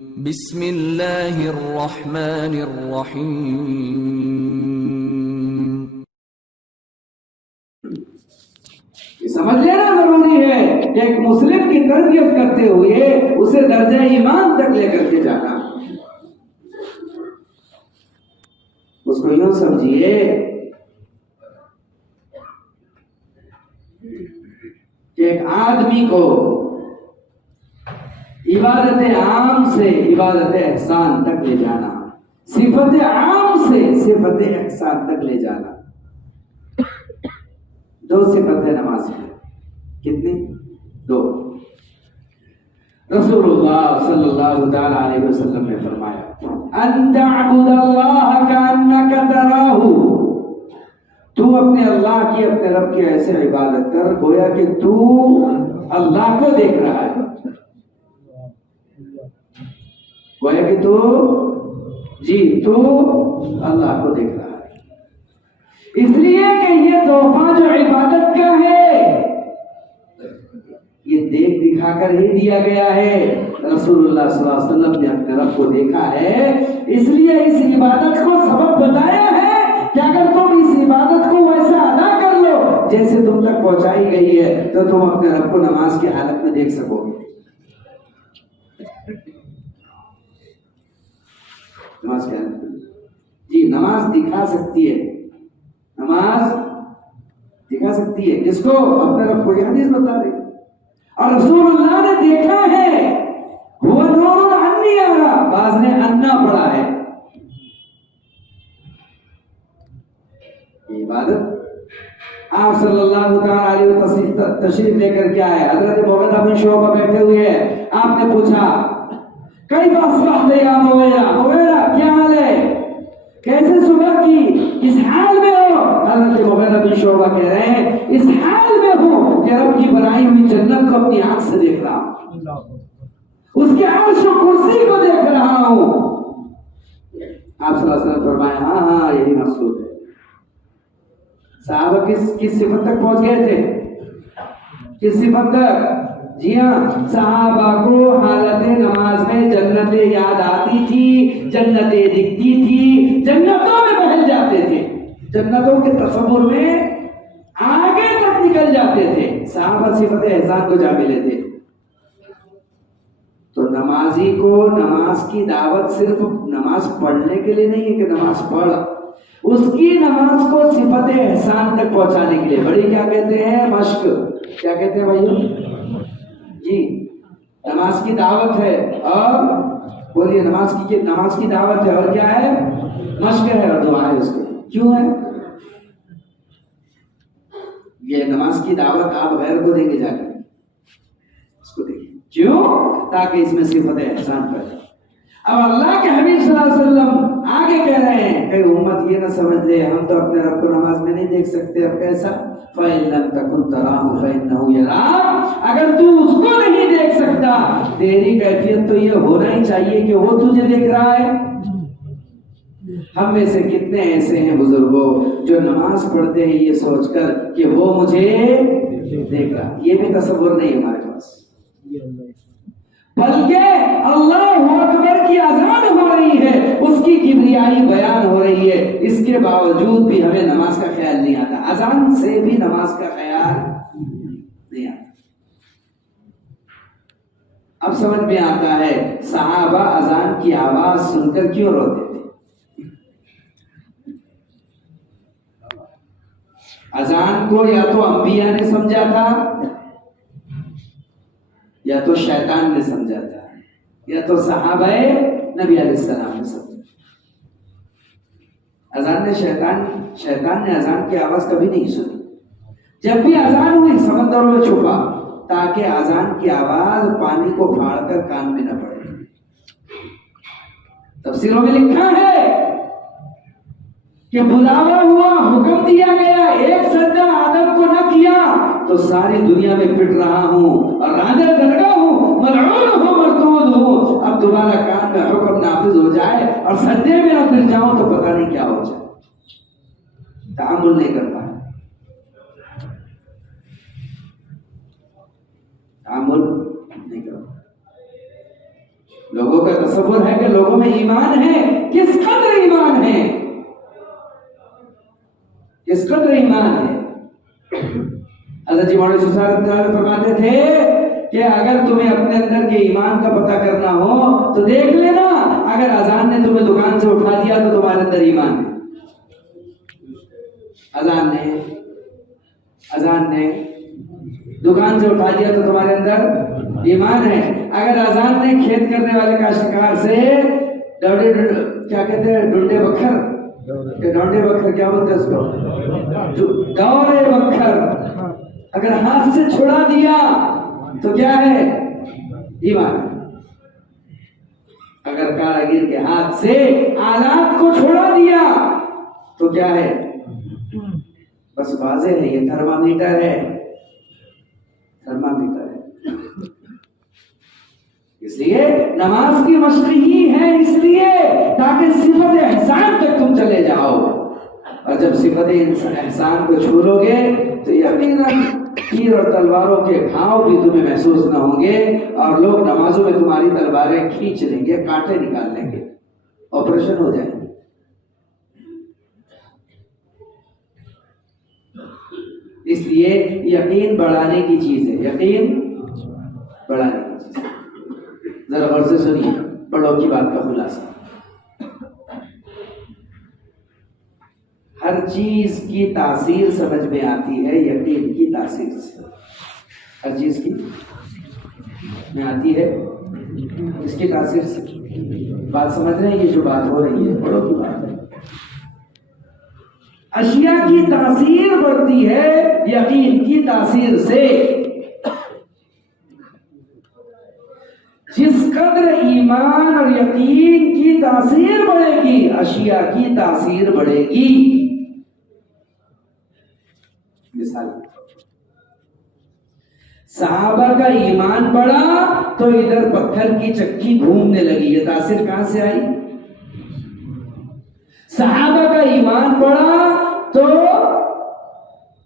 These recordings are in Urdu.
بسم اللہ الرحمن الرحیم۔ سمجھ لینا ضروری ہے کہ ایک مسلم کی تربیت کرتے ہوئے اسے درجہ ایمان تک لے کر کے جانا۔ اس کو یوں سمجھیے کہ ایک آدمی کو عبادت عام سے عبادت احسان تک لے جانا، صفت عام سے صفت احسان تک لے جانا۔ دو صفت ہے نماز میں، کتنی؟ دو۔ رسول اللہ صلی اللہ تعالی علیہ وسلم نے فرمایا ان تعبد اللہ کأنک تراہ، تو اپنے اللہ کی اپنے رب کی ایسے عبادت کر گویا کہ تو اللہ کو دیکھ رہا ہے، گویا کہ تو اللہ کو دیکھ رہا ہے۔ اس لیے کہ یہ تحفہ جو عبادت کا ہے یہ دیکھ دکھا کر ہی دیا گیا ہے۔ رسول اللہ صلی اللہ علیہ وسلم نے اپنے رب کو دیکھا ہے، اس لیے اس عبادت کو سبب بتایا ہے کہ اگر تم اس عبادت کو ویسا ادا کر لو جیسے تم تک پہنچائی گئی ہے تو تم اپنے رب کو نماز کی حالت میں دیکھ سکو گے۔ نماز کیا ہے؟ جی نماز دکھا سکتی ہے، نماز دکھا سکتی ہے کس کو؟ اپنے رب کو۔ یہ حدیث بتا رہی ہے اور رسول اللہ نے دیکھا ہے، وہ نور انی ارا، بعض نے انا پڑھا ہے۔ یہ عبادت آپ صلی اللہ تعالی علیہ وسلم تشریف لے کر کے آئے، حضرت مغیرہ بن شعبہ بیٹھے ہوئے ہیں، آپ نے پوچھا کئی اصبحت یا مغیرہ کیا حال ہے، کیسے صبح کی، کس حال میں ہو؟ حضرت مغیرہ بن شعبہ کہہ رہے ہیں اس حال میں ہوں کہ رب کی بنائی ہوئی جنت کو اپنی آنکھ سے دیکھ رہا ہوں، اس کے عرش و کرسی کو دیکھ رہا ہوں۔ آپ صلی اللہ علیہ وسلم فرمایا ہاں یہی مقصود ہے۔ صحابہ کس صفت تک پہنچ گئے تھے؟ کس صفت تک؟ جی ہاں، صحابہ کو حالت نماز میں جنتیں یاد آتی تھی، جنتیں دکھتی تھی، جنتوں میں بہل جاتے تھے، جنتوں کے تصور میں آگے تک نکل جاتے تھے۔ صحابہ صفت احسان کو جا ملے تھے۔ تو نمازی کو نماز کی دعوت صرف نماز پڑھنے کے لیے نہیں ہے کہ نماز پڑھ، اس کی نماز کو صفت احسان تک پہنچانے کے لیے بڑی کیا کہتے ہیں؟ مشق۔ کیا کہتے ہیں بھائی؟ جی نماز کی دعوت ہے، اور بولیے نماز کی دعوت ہے، اور کیا ہے؟ مشق ہے اور دعا ہے۔ اس کو کیوں ہے یہ نماز کی دعوت؟ آپ غیر کو دیں گے جا کے، اس کو دیکھیں کیوں؟ تاکہ اس میں صفت احسان پیدا۔ اب اللہ کے حبیب صلی اللہ علیہ وسلم آگے کہہ رہے ہیں کہ امت یہ نہ سمجھ لے ہم تو اپنے رب کو نماز میں نہیں دیکھ سکتے۔ اب کیسا؟ فَإِن لَمْ تَكُنْ تَرَاهُ فَإِنَّهُ يَرَاكَ، اگر تو اس کو نہیں دیکھ سکتا تیری کیفیت تو یہ ہونا ہی چاہیے کہ وہ تجھے دیکھ رہا ہے۔ ہم میں سے کتنے ایسے ہیں بزرگوں جو نماز پڑھتے ہیں یہ سوچ کر کہ وہ مجھے دیکھ رہا، یہ بھی تصور نہیں ہمارے پاس، بلکہ اللہ اکبر کی اذان ہو رہی ہے، اس کی کبریائی بیان ہو رہی ہے، اس کے باوجود بھی ہمیں نماز کا خیال نہیں آتا، اذان سے بھی نماز کا خیال نہیں آتا۔ اب سمجھ میں آتا ہے صحابہ اذان کی آواز سن کر کیوں روتے تھے۔ اذان کو یا تو انبیاء نے سمجھا تھا، یا تو شیطان نے سمجھا تھا، یا تو صحابہ نبی علیہ السلام نے سمجھا۔ اذان نے شیطان نے اذان کی آواز کبھی نہیں سنی۔ جب بھی اذان ہوئی سمندروں میں چھپا تاکہ اذان کی آواز پانی کو پھاڑ کر کان میں نہ پڑے۔ تفسیروں میں لکھا ہے کہ بلاوا ہوا، حکم دیا گیا، ایک سجدہ آدم کو نہ کیا تو ساری دنیا میں پٹ رہا ہوں اور راندہ درگاہ ہوں، ملعون ہوں، مردود ہوں۔ اب دوبارہ کان میں حکم نافذ ہو جائے اور سجدے میں نہ گر جاؤں تو پتہ نہیں کیا ہو جائے۔ تحمل نہیں کر پایا، تحمل نہیں کر پایا۔ لوگوں کا تصور ہے کہ لوگوں میں ایمان ہے، کس قدر ایمان ہے، کس قدر ایمان ہے۔ حضرت جی مولانا صاحب فرماتے تھے کہ اگر تمہیں اپنے اندر کے ایمان کا پتہ کرنا ہو تو دیکھ لینا، اگر اذان نے تمہیں دکان سے اٹھا دیا تو تمہارے اندر ایمان ہے۔ اذان نے دکان سے اٹھا دیا تو تمہارے اندر ایمان ہے۔ اگر اذان نے کھیت کرنے والے کاشتکار سے کیا کہتے ہیں ڈنڈے بکھر، ڈونڈے بکھر کیا بولتے ہیں اس کو، دورے بکھر، اگر ہاتھ سے چھڑا دیا تو کیا ہے؟ ایمان۔ اگر کاریگر کے ہاتھ سے آلات کو چھوڑا دیا تو کیا ہے؟ بس واضح ہے، یہ تھرمامیٹر ہے، تھرمامیٹر ہے۔ اس لیے نماز کی مشق ہی ہے، اس لیے تاکہ صفت احسان تک تم چلے جاؤ، اور جب صفت احسان کو چھوڑو گے تو یقیناً تیر اور تلواروں کے گھاؤ بھی تمہیں محسوس نہ ہوں گے، اور لوگ نمازوں میں تمہاری تلواریں کھینچ لیں گے، کانٹے نکال لیں گے، آپریشن ہو جائے گا۔ اس لیے یقین بڑھانے کی چیز ہے، یقین بڑھانے کی چیز ہے۔ ذرا غور سے سنیے بڑوں کی بات کا خلاصہ۔ ہر چیز کی تاثیر سمجھ میں آتی ہے یقین کی تاثیر سے، ہر چیز کی میں آتی ہے اس کی تاثیر سے۔ بات سمجھ رہے ہیں؟ یہ جو بات ہو رہی ہے بڑوں کی بات ہے۔ اشیاء کی تاثیر بڑھتی ہے یقین کی تاثیر سے۔ جس قدر ایمان اور یقین کی تاثیر بڑھے گی اشیاء کی تاثیر بڑھے گی۔ مثال، صحابہ کا ایمان بڑھا تو ادھر پتھر کی چکی گھومنے لگی، یہ تاثیر کہاں سے آئی؟ صحابہ کا ایمان بڑھا تو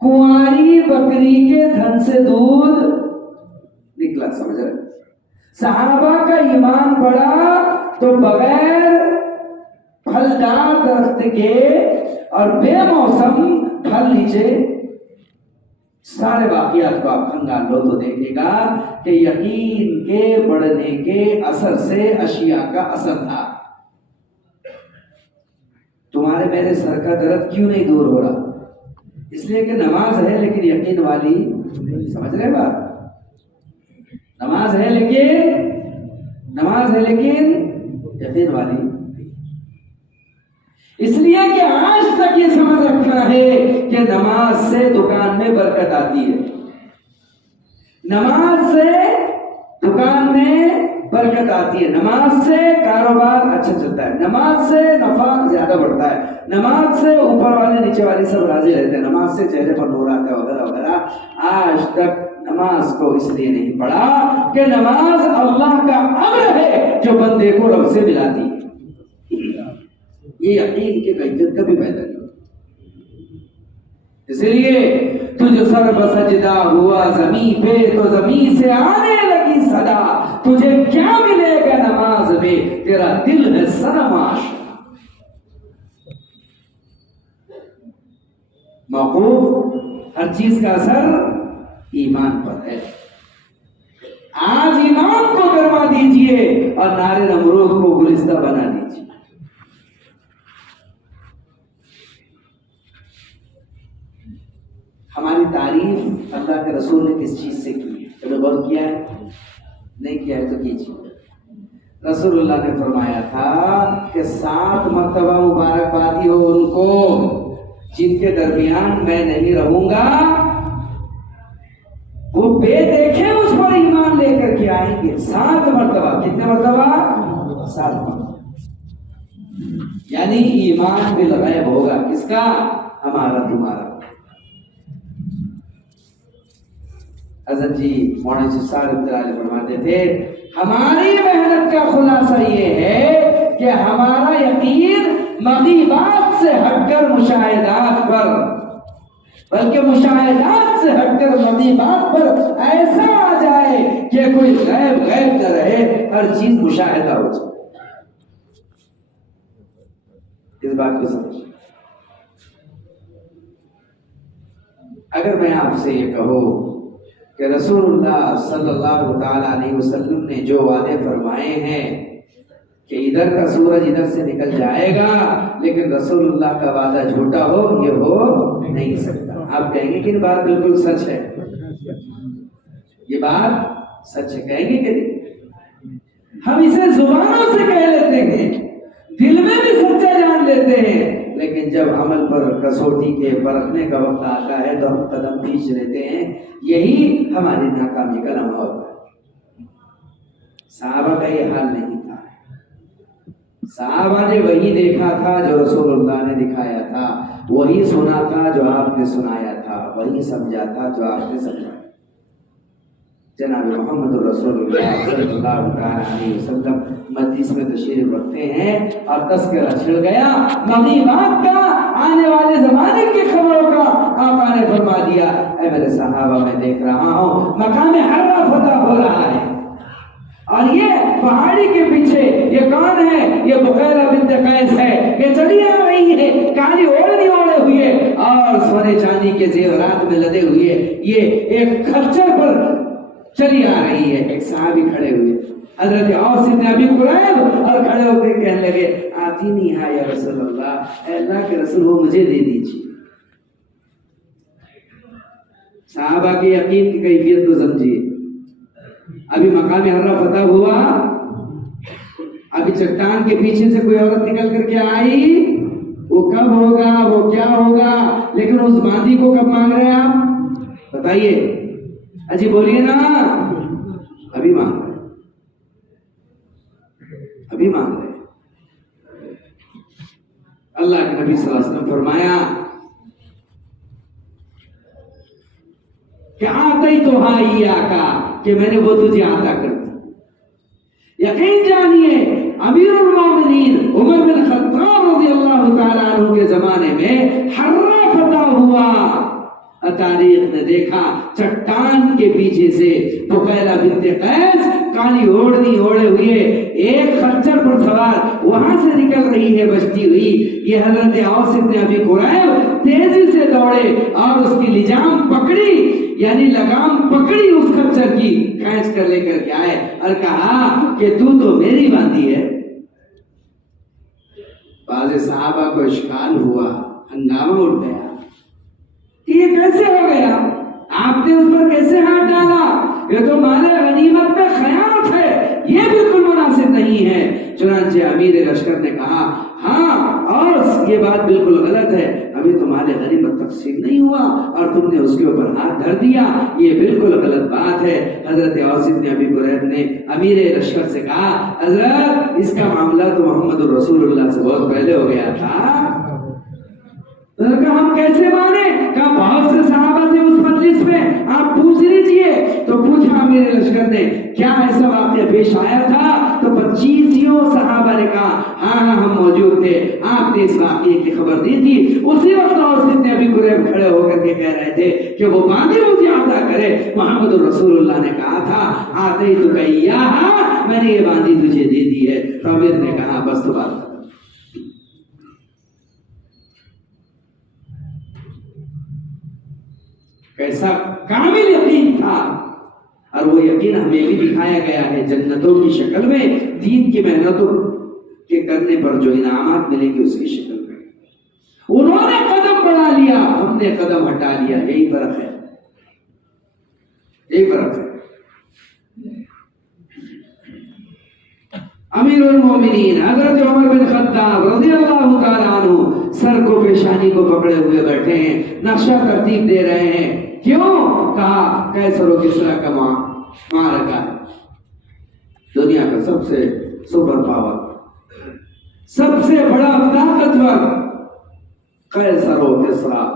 کنواری بکری کے تھن سے دودھ نکلا، سمجھ رہے؟ صحابہ کا ایمان بڑھا تو بغیر پھلدار درخت کے اور بے موسم پھل نیچے، سارے واقعات کو آپ کھنگال لو تو دیکھے گا کہ یقین کے بڑھنے کے اثر سے اشیاء کا اثر تھا۔ تمہارے میرے سر کا درد کیوں نہیں دور ہو رہا؟ اس لیے کہ نماز ہے لیکن یقین والی، سمجھ رہے بات؟ نماز ہے لیکن یقین والی۔ اس لیے کہ آج تک یہ سمجھ رکھنا ہے کہ نماز سے دکان میں برکت آتی ہے، نماز سے دکان میں برکت آتی ہے، نماز سے کاروبار اچھا چلتا ہے، نماز سے نفع زیادہ بڑھتا ہے، نماز سے اوپر والے نیچے والے سب راضی رہتے ہیں، نماز سے چہرے پر نور آتا ہے وغیرہ وغیرہ۔ آج تک نماز کو اس لیے نہیں پڑھا کہ نماز اللہ کا امر ہے جو بندے کو رب سے ملاتی ہے، یہ یقین کی کیفیت کبھی پیدا نہیں۔ اس لیے تجھ سر بسجدہ ہوا زمین پہ تو زمین سے آنے لگی صدا، تجھے کیا ملے گا نماز میں، تیرا دل ہے صنم عاشق۔ موقوف ہر چیز کا اثر ایمان پر ہے۔ آج ایمان کو گرما دیجئے اور نارے نمرود کو گلستہ بنا دیجئے۔ ہماری تعریف اللہ کے رسول نے کس چیز سے کی ہے؟ کبھی غور کیا ہے؟ نہیں کیا ہے تو کیجیے۔ رسول اللہ نے فرمایا تھا کہ 7 مرتبہ مبارکبادی ہو ان کو جن کے درمیان میں نہیں رہوں گا، وہ بے دیکھے اس پر ایمان لے کر کے آئیں گے۔ 7 مرتبہ، کتنے مرتبہ؟ 7 مرتبہ، یعنی ایمان بالغیب ہوگا، کس کا؟ ہمارا تمہارا۔ حضرت جی مولانا صاحب فرماتے تھے ہماری محنت کا خلاصہ یہ ہے کہ ہمارا یقین مغیبات سے ہٹ کر مشاہدات پر، بلکہ مشاہدات سے ہٹ کر مغیبات پر ایسا آ جائے کہ کوئی غیب نہ رہے، ہر چیز مشاہدہ ہو جائے۔ اس بات کو سمجھ. اگر میں آپ سے یہ کہوں کہ رسول اللہ صلی اللہ تعالی علیہ وسلم نے جو وعدے فرمائے ہیں کہ ادھر کا سورج ادھر سے نکل جائے گا، لیکن رسول اللہ کا وعدہ جھوٹا ہو، یہ ہو نہیں سکتا. آپ کہیں گے کہ یہ بات بالکل سچ ہے، یہ بات سچ ہے، کہیں گے کہ نہیں؟ ہم اسے زبانوں سے کہہ لیتے ہیں، دل میں بھی سچا جان لیتے ہیں، لیکن جب عمل پر کسوٹی کے پرکھنے کا وقت آتا ہے تو ہم قدم کھینچ لیتے ہیں. یہی ہماری ناکامی کا نمہ ہوتا ہے. صحابہ کا یہ حال نہیں تھا. صحابہ نے وہی دیکھا تھا جو رسول اللہ نے دکھایا تھا، وہی سنا تھا جو آپ نے سنایا تھا، وہی سمجھا تھا جو آپ نے سمجھایا. جناب محمد رسول اللہ صلی اللہ علیہ وسلم مجلس میں تشریف رکھتے ہیں اور تذکرہ چھڑ گیا مغیبات کا، آنے والے زمانے کی خبروں کا. آقا نے فرما دیا، اے میرے صحابہ میں دیکھ رہا ہوں مقام حرہ فتح ہو رہا ہے، اور یہ پہاڑی کے پیچھے یہ کون ہے؟ یہ بحیرہ بنت قیس ہے. یہ چلی آ رہی ہے کالی اوڑھنی اوڑھے ہوئے اور سونے چاندی کے زیورات میں لدے ہوئے. یہ ایک خچر پر چلی آ رہی ہے. ایک صحابی کھڑے ہوئے، حضرت اوس بن ابی قریب، اور کھڑے ہو کے کہنے لگے، آتی نہیں ہے یا رسول اللہ، اے اللہ کے رسول وہ مجھے دے دیجیے. صحابہ کے یقین کی کیفیت کو سمجھیے. ابھی مقام حرہ فتح ہوا، ابھی چٹان کے پیچھے سے کوئی عورت نکل کر کے آئی، وہ کب ہوگا، وہ کیا ہوگا، لیکن اس باندی کو کب مانگ رہے ہیں آپ بتائیے؟ اجی بولیے نا، ابھی مانگ رہے، ابھی مانگ رہے. اللہ کے نبی صلی اللہ علیہ وسلم فرمایا کہ آتی تو ہائی آقا، کہ میں نے وہ تجھے عطا کر دی. یقین جانیے امیر المومنین عمر بن خطاب رضی اللہ تعالیٰ عنہ کے زمانے میں حرہ فتح ہوا. تاریخ نے دیکھا چٹان کے پیچھے سے بحیرہ بنت قیس کالی اوڑھنی اوڑھے ہوئے ایک خچر پر سوار وہاں سے نکل رہی ہے بجتی ہوئی. یہ حضرت اوس بن ابی قریب تیزی سے دوڑے اور اس کی لجام پکڑی، یعنی لگام پکڑی اس خچر کی، کھینچ کر لے کر کے آئے اور کہا کہ تو میری باندھی ہے. بعض صحابہ کو اشکال ہوا، ہنگامہ اٹھ گیا کہ یہ کیسے ہو گیا، آپ نے اس پر کیسے ہاتھ ڈالا، یہ تو مال غنیمت میں خیانت ہے، یہ بالکل مناسب نہیں ہے. چنانچہ امیر لشکر نے کہا، ہاں اور یہ بات بالکل غلط ہے، ابھی تو مال غنیمت تقسیم نہیں ہوا اور تم نے اس کے اوپر ہاتھ دھر دیا، یہ بالکل غلط بات ہے. حضرت اوس بن ابی قریب نے امیر لشکر سے کہا، حضرت اس کا معاملہ تو محمد الرسول اللہ سے بہت پہلے ہو گیا تھا. کہا ہم کیسے مانے؟ کہا بہت سے صحابہ تھے اس مجلس میں، آپ پوچھ لیجئے. تو پوچھا میرے لشکر نے کیا ایسا واقعہ پیش آیا تھا؟ تو 25 صحابہ نے کہا ہاں ہم موجود تھے، آپ نے اس واقعے کی خبر دی تھی. اسی وقت اوس بن ابی قریب کھڑے ہو کر کے کہہ رہے تھے کہ وہ باندھی مجھے عطا کرے. محمد الرسول اللہ نے کہا تھا آتے تو کہیا، میں نے یہ باندھی تجھے دے دی ہے. تو امیر نے کہا بس تو بات. کیسا کامل یقین تھا، اور وہ یقین ہمیں بھی دکھایا گیا ہے جنتوں کی شکل میں، دین کی محنتوں کے کرنے پر جو انعامات ملیں گے اس کی شکل میں. انہوں نے قدم بڑھا لیا، ہم نے قدم ہٹا لیا. یہی فرق ہے، یہی فرق ہے. امیر المومنین حضرت عمر بن خطاب رضی اللہ تعالیٰ عنہ سر کو پیشانی کو پکڑے ہوئے بیٹھے ہیں، نقشہ ترتیب دے رہے ہیں. کیوں؟ کہا قیصر و کسریٰ کا معرکہ ہے، دنیا کا سب سے سپر پاور، سب سے بڑا طاقتور قیصر و کسریٰ.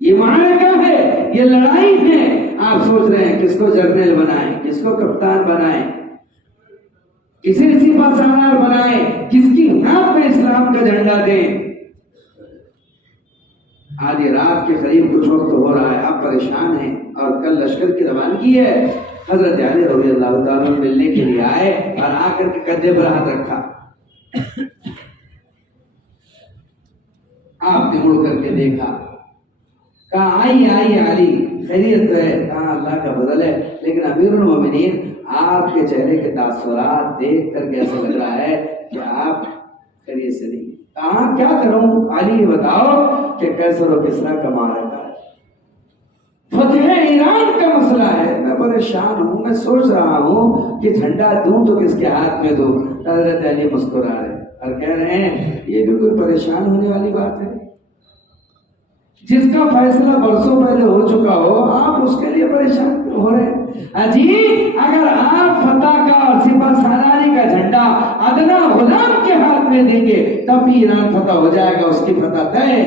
یہ معرکہ ہے، یہ لڑائی ہے. آپ سوچ رہے ہیں کس کو جنرل بنائیں، کس کو کپتان بنائیں، کسے سپہ سالار بنائیں، کس کی نام پہ اسلام کا جھنڈا دیں. آدھی رات کے قریب کچھ وقت ہو رہا ہے، آپ پریشان ہیں اور کل لشکر کی روانگی ہے. حضرت علی رضی اللہ تعالیٰ ملنے کے لیے آئے اور آ کر کے کندھے پر ہاتھ رکھا. آپ نے مڑ کر کے دیکھا، کہا آئیے علی، خیریت تو ہے؟ کہا اللہ کا فضل ہے، لیکن امیر المومنین آپ کے چہرے کے تاثرات دیکھ کر کے ایسا لگ رہا ہے کہ آپ خیریت سے نہیں۔ کہا کیا کروں؟ علی بتاؤ کہ کیسر و کسریٰ کا معرکہ ہے، فتح ایران کا مسئلہ ہے، میں پریشان ہوں، میں سوچ رہا ہوں کہ جھنڈا دوں تو کس کے ہاتھ میں دوں۔ حضرت علی مسکرا رہے اور کہہ رہے ہیں یہ بھی کوئی پریشان ہونے والی بات ہے؟ جس کا فیصلہ برسوں پہلے ہو چکا ہو، آپ اس کے لیے پریشان کیوں ہو رہے ہیں؟ اجی اگر آپ فتح کا اور سپہ سالاری کا جھنڈا ادنا غلام کے ہاتھ میں دیں گے تب بھی ایران فتح ہو جائے گا، اس کی فتح طے